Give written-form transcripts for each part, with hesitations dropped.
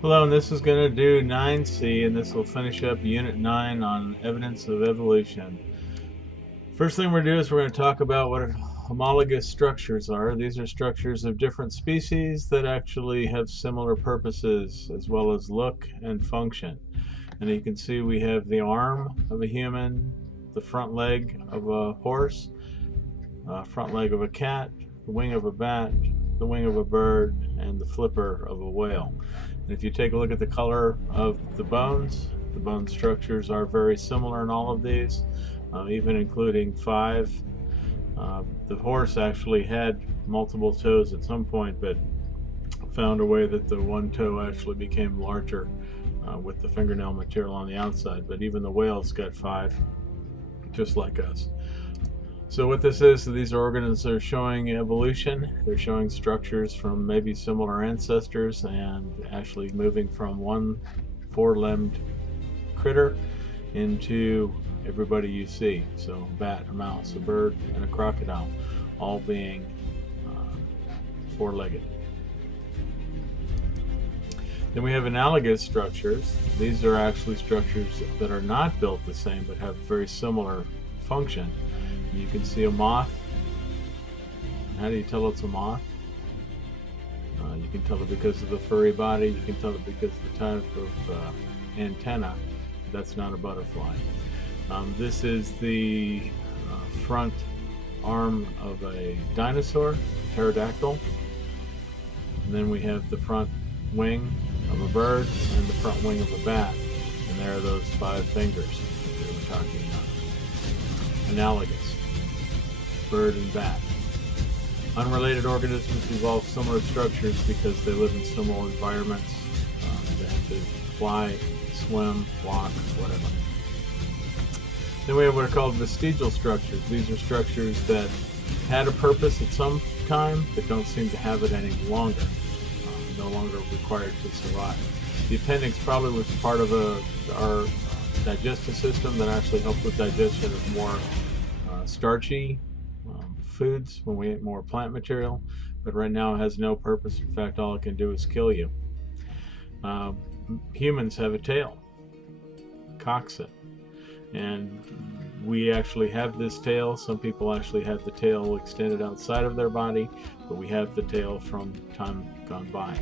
Hello, and this is going to do 9C, and this will finish up Unit 9 on evidence of evolution. First thing we're going to do is we're going to talk about what homologous structures are. These are structures of different species that actually have similar purposes as well as look and function. And you can see we have the arm of a human, the front leg of a horse, front leg of a cat, the wing of a bat, the wing of a bird, and the flipper of a whale. And if you take a look at the color of the bone structures are very similar in all of these, even including 5. The horse actually had multiple toes at some point, but found a way that the one toe actually became larger with the fingernail material on the outside. But even the whale's got 5, just like us. So what this is, so these are organisms that are showing evolution. They're showing structures from maybe similar ancestors and actually moving from one 4-limbed critter into everybody you see. So a bat, a mouse, a bird, and a crocodile, all being 4-legged. Then we have analogous structures. These are actually structures that are not built the same but have very similar function. You can see a moth. How do you tell it's a moth? You can tell it because of the furry body. You can tell it because of the type of antenna. That's not a butterfly. This is the front arm of a dinosaur, pterodactyl. And then we have the front wing of a bird and the front wing of a bat. And there are those 5 fingers that we were talking about. Analogous. Bird and bat. Unrelated organisms evolve similar structures because they live in similar environments. They have to fly, swim, walk, whatever. Then we have what are called vestigial structures. These are structures that had a purpose at some time but don't seem to have it any longer. No longer required to survive. The appendix probably was part of our digestive system that actually helped with digestion of more starchy foods when we ate more plant material, but right now it has no purpose. In fact, all it can do is kill you. Humans have a tail, coxet, and we actually have this tail. Some people actually have the tail extended outside of their body, but we have the tail from time gone by.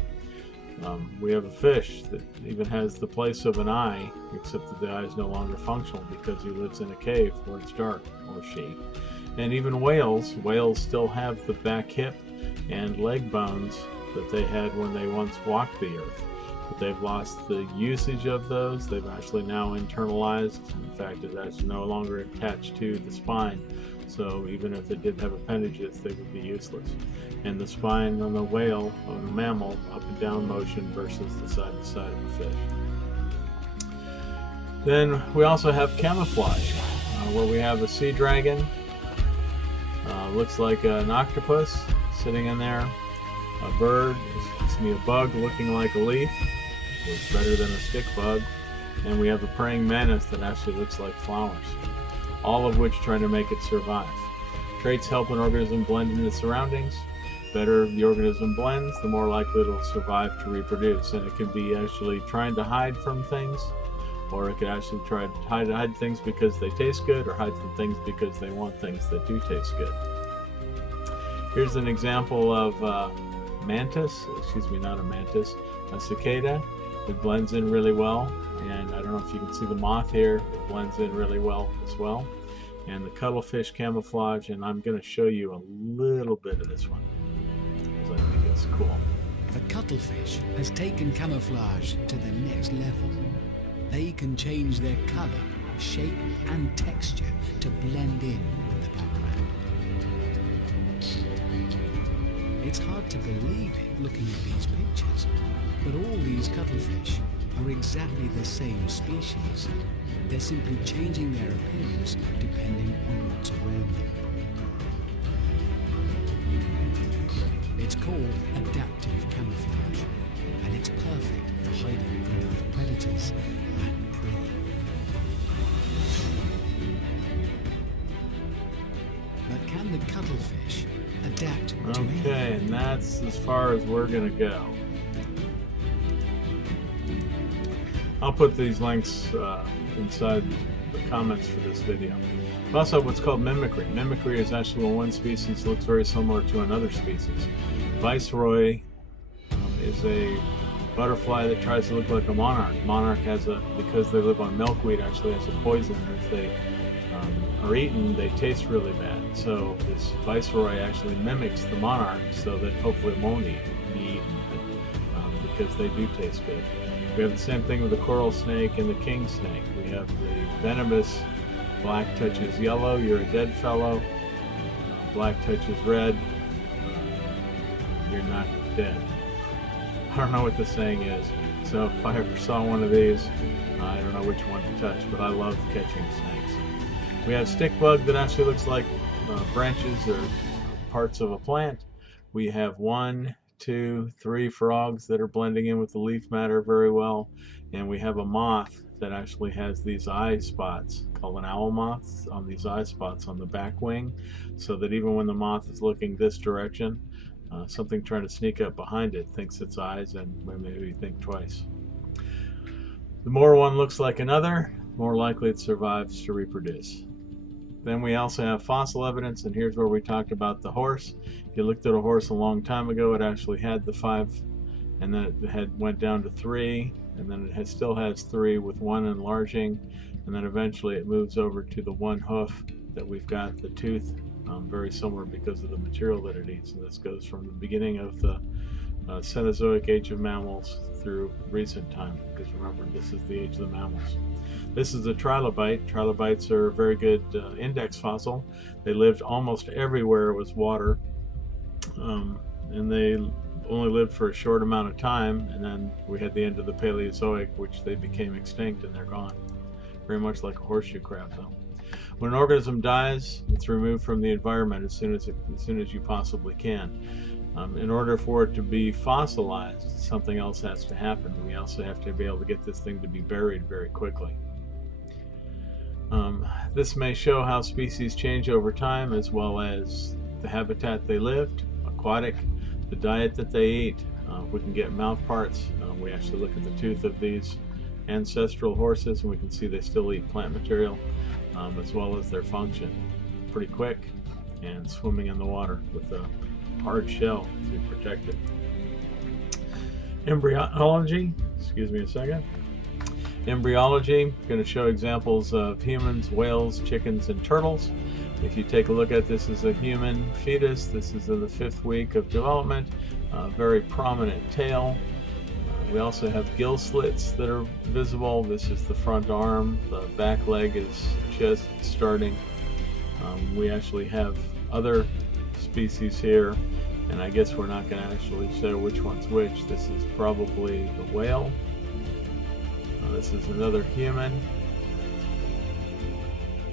We have a fish that even has the place of an eye, except that the eye is no longer functional because he lives in a cave where it's dark, or she. And even whales still have the back hip and leg bones that they had when they once walked the earth. But they've lost the usage of those. They've actually now internalized. In fact, it's actually no longer attached to the spine. So even if they did have appendages, they would be useless. And the spine on the whale, on a mammal, up and down motion versus the side to side of a fish. Then we also have camouflage, where we have a sea dragon. Looks like an octopus sitting in there. A bird, excuse me, a bug looking like a leaf. It's better than a stick bug. And we have a praying mantis that actually looks like flowers. All of which trying to make it survive. Traits help an organism blend into surroundings. Better the organism blends, the more likely it'll survive to reproduce. And it can be actually trying to hide from things, or it could actually try to hide things because they taste good, or hide from things because they want things that do taste good. Here's an example of a cicada. It blends in really well, and I don't know if you can see the moth here. It blends in really well as well. And the cuttlefish camouflage, and I'm going to show you a little bit of this one because I think it's cool. The cuttlefish has taken camouflage to the next level. They can change their color, shape, and texture to blend in with the background. It's hard to believe it looking at these pictures, but all these cuttlefish are exactly the same species. They're simply changing their appearance depending on what's around them. It's called adaptive camouflage, and it's perfect for hiding from both predators and prey. But can the cuttlefish adapt to anything? Okay, and that's as far as we're going to go. I'll put these links inside the comments for this video. We also have what's called mimicry. Mimicry is actually when one species looks very similar to another species. Viceroy is a butterfly that tries to look like a monarch. Monarch has because they live on milkweed, actually has a poison. If they are eaten, they taste really bad. So this viceroy actually mimics the monarch so that hopefully it won't be eaten because they do taste good. We have the same thing with the coral snake and the king snake. We have the venomous black touches yellow, you're a dead fellow. Black touches red, you're not dead. I don't know what the saying is, so if I ever saw one of these, I don't know which one to touch, but I love catching snakes. We have stick bug that actually looks like branches or parts of a plant. We have 1, 2, 3 frogs that are blending in with the leaf matter very well, and we have a moth that actually has these eye spots called an owl moth on these eye spots on the back wing, so that even when the moth is looking this direction, something trying to sneak up behind it thinks it's eyes and maybe think twice. The more one looks like another, the more likely it survives to reproduce. Then we also have fossil evidence, and here's where we talked about the horse. If you looked at a horse a long time ago, it actually had the 5, and then it went down to 3, and then it still has 3 with 1 enlarging, and then eventually it moves over to the 1 hoof that we've got, the tooth, very similar because of the material that it eats. And this goes from the beginning of the Cenozoic age of mammals through recent time, because remember, this is the age of the mammals. This is a trilobite. Trilobites are a very good index fossil. They lived almost everywhere it was water, and they only lived for a short amount of time, and then we had the end of the Paleozoic, which they became extinct and they're gone. Very much like a horseshoe crab, though. When an organism dies, it's removed from the environment as soon as you possibly can. In order for it to be fossilized, something else has to happen. We also have to be able to get this thing to be buried very quickly. This may show how species change over time, as well as the habitat they lived, aquatic, the diet that they eat. We can get mouth parts. We actually look at the tooth of these ancestral horses, and we can see they still eat plant material, as well as their function. Pretty quick, and swimming in the water with a hard shell to protect it. Embryology, excuse me a second. Embryology, going to show examples of humans, whales, chickens, and turtles. If you take a look at this as a human fetus, this is in the 5th week of development, very prominent tail. We also have gill slits that are visible. This is the front arm, the back leg is just starting. We actually have other species here, and I guess we're not going to actually show which one's which. This is probably the whale. This is another human.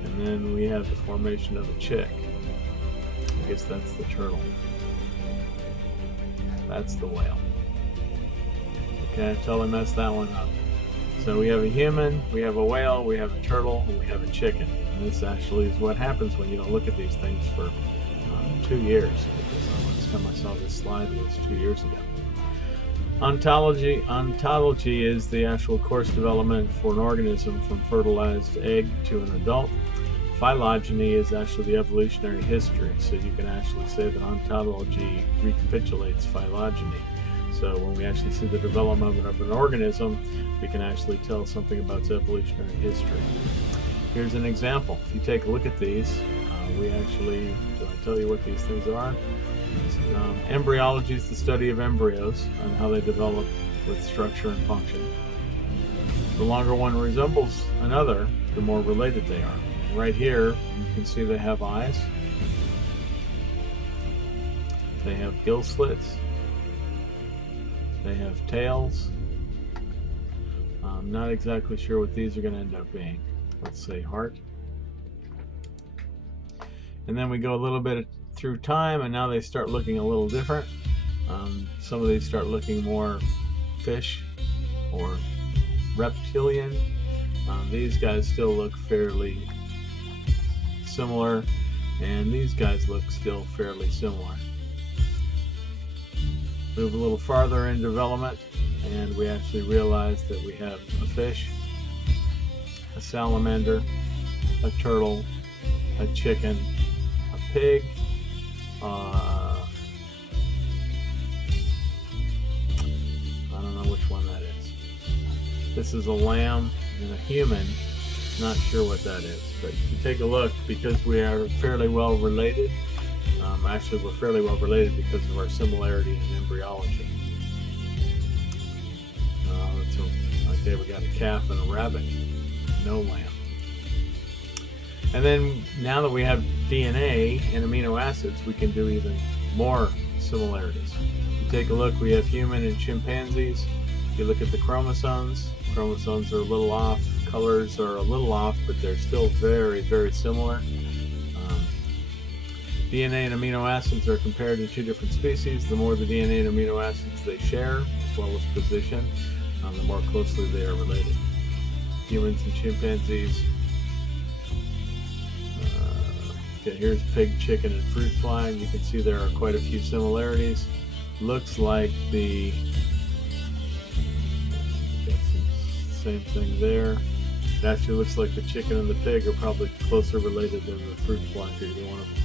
And then we have the formation of a chick. I guess that's the turtle. That's the whale. Okay, I totally messed that one up. So we have a human, we have a whale, we have a turtle, and we have a chicken. And this actually is what happens when you don't look at these things for 2 years. Because the last time I saw this slide was 2 years ago. Ontology is the actual course development for an organism from fertilized egg to an adult. Phylogeny is actually the evolutionary history, so you can actually say that ontology recapitulates phylogeny. So when we actually see the development of an organism, we can actually tell something about its evolutionary history. Here's an example. If you take a look at these, do I tell you what these things are? Embryology is the study of embryos and how they develop with structure and function. The longer one resembles another, the more related they are. Right here, you can see they have eyes. They have gill slits. They have tails. I'm not exactly sure what these are going to end up being. Let's say heart. And then we go a little bit through time, and now they start looking a little different. Some of these start looking more fish or reptilian. These guys still look fairly similar, and these guys look still fairly similar. Move a little farther in development, and we actually realized that we have a fish, a salamander, a turtle, a chicken, a pig, I don't know which one that is. This is a lamb and a human. Not sure what that is, but if you take a look, because we are fairly well related, actually we're fairly well related because of our similarity in embryology. Okay, we got a calf and a rabbit, no lamb. And then now that we have DNA and amino acids, we can do even more similarities. If you take a look, we have human and chimpanzees. If you look at the chromosomes are a little off, colors are a little off, but they're still very, very similar. DNA and amino acids are compared to two different species. The more the DNA and amino acids they share, as well as position, the more closely they are related. Humans and chimpanzees. Okay, here's pig, chicken, and fruit fly. You can see there are quite a few similarities. Looks like the same thing there. It actually looks like the chicken and the pig are probably closer related than the fruit fly, either one of them.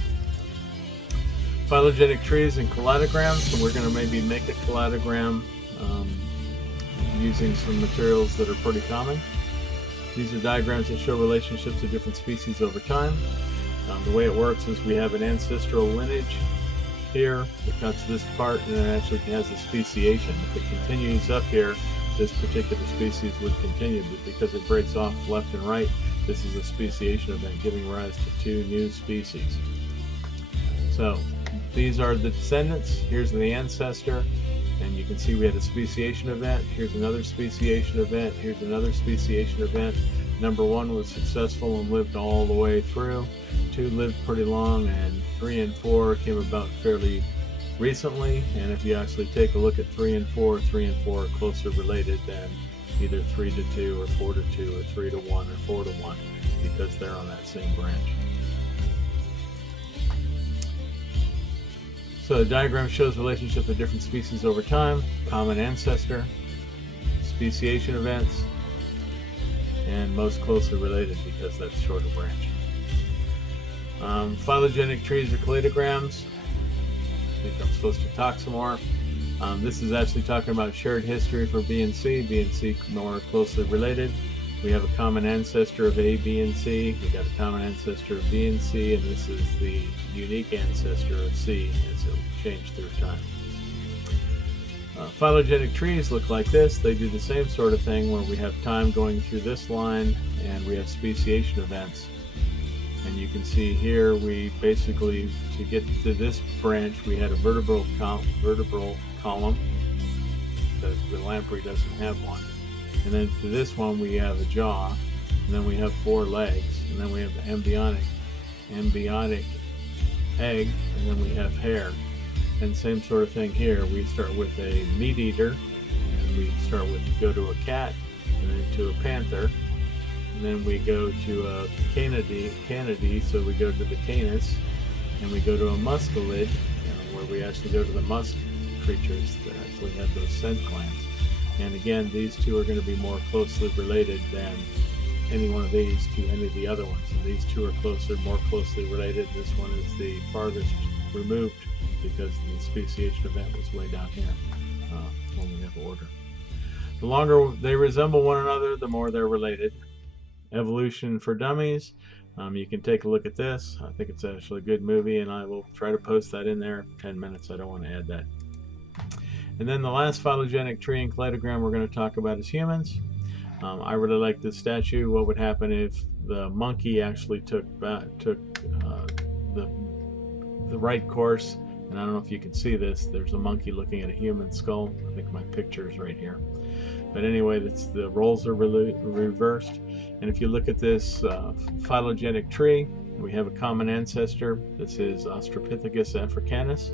Phylogenic trees and cladograms, so we're going to maybe make a cladogram using some materials that are pretty common. These are diagrams that show relationships of different species over time. The way it works is we have an ancestral lineage here that cuts this part, and it actually has a speciation. If it continues up here, this particular species would continue, but because it breaks off left and right, this is a speciation event giving rise to two new species. So these are the descendants. Here's the ancestor, and you can see we had a speciation event. Here's another speciation event. Here's another speciation event. Number 1 was successful and lived all the way through. 2 lived pretty long, and 3 and 4 came about fairly recently. And if you actually take a look at 3 and 4, 3 and 4 are closer related than either 3 to 2 or 4 to 2 or 3 to 1 or 4 to 1, because they're on that same branch. So the diagram shows relationship of different species over time, common ancestor, speciation events, and most closely related because that's shorter branch. Phylogenic trees or cladograms. I think I'm supposed to talk some more. This is actually talking about shared history for B and C. B and C more closely related. We have a common ancestor of A, B, and C. We got a common ancestor of B and C, and this is the unique ancestor of C as it changed through time. Phylogenic trees look like this. They do the same sort of thing where we have time going through this line and we have speciation events. And you can see here we basically, to get to this branch, we had a vertebral column. The lamprey doesn't have one. And then to this one we have a jaw, and then we have 4 legs, and then we have the embryonic egg, and then we have hair. And same sort of thing here. We start with a meat eater, and we go to a cat, and then to a panther, and then we go to a canidae, so we go to the canis, and we go to a mustelid, where we actually go to the musk creatures that actually have those scent glands. And again, these two are going to be more closely related than any one of these to any of the other ones. And these two are more closely related. This one is the farthest removed because the speciation event was way down here when we have order. The longer they resemble one another, the more they're related. Evolution for Dummies. You can take a look at this. I think it's actually a good movie, and I will try to post that in there. 10 minutes, I don't want to add that. And then the last phylogenic tree and cladogram we're going to talk about is humans. I really like this statue. What would happen if the monkey actually took the right course? And I don't know if you can see this. There's a monkey looking at a human skull. I think my picture is right here. But anyway, the roles are really reversed. And if you look at this phylogenic tree, we have a common ancestor. This is Australopithecus africanus,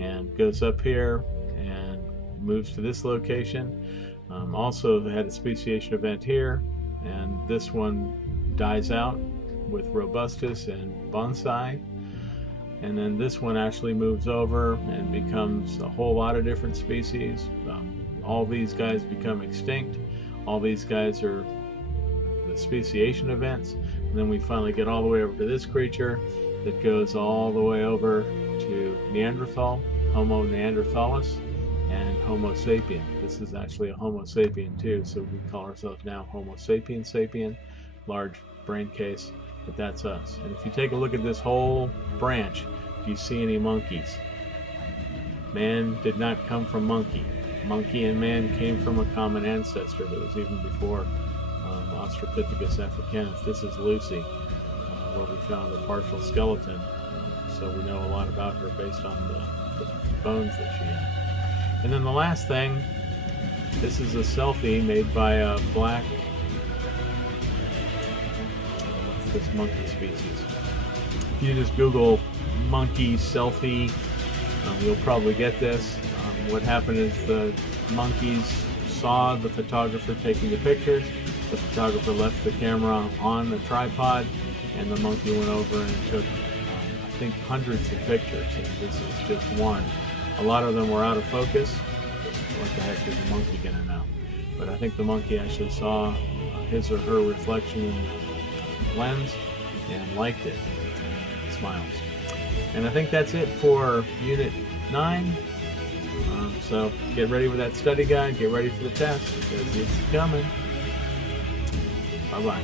and goes up here and moves to this location. Also, they had a speciation event here, and this one dies out with robustus and bonsai. And then this one actually moves over and becomes a whole lot of different species. all these guys become extinct. All these guys are the speciation events. And then we finally get all the way over to this creature that goes all the way over to Neanderthal, Homo neanderthalis, and Homo sapien. This is actually a Homo sapien too, so we call ourselves now Homo sapien sapien, large brain case, but that's us. And if you take a look at this whole branch, do you see any monkeys? Man did not come from monkey. Monkey and man came from a common ancestor that was even before Australopithecus africanus. This is Lucy, where we found a partial skeleton, so we know a lot about her based on the bones that she had. And then the last thing, this is a selfie made by a black, what's this monkey species? If you just Google monkey selfie, you'll probably get this. What happened is the monkeys saw the photographer taking the pictures. The photographer left the camera on a tripod, and the monkey went over and took, I think, hundreds of pictures, and this is just one. A lot of them were out of focus. What the heck is a monkey gonna know? But I think the monkey actually saw his or her reflection in the lens and liked it. Smiles. And I think that's it for Unit 9. So get ready with that study guide, get ready for the test, because it's coming. Bye-bye.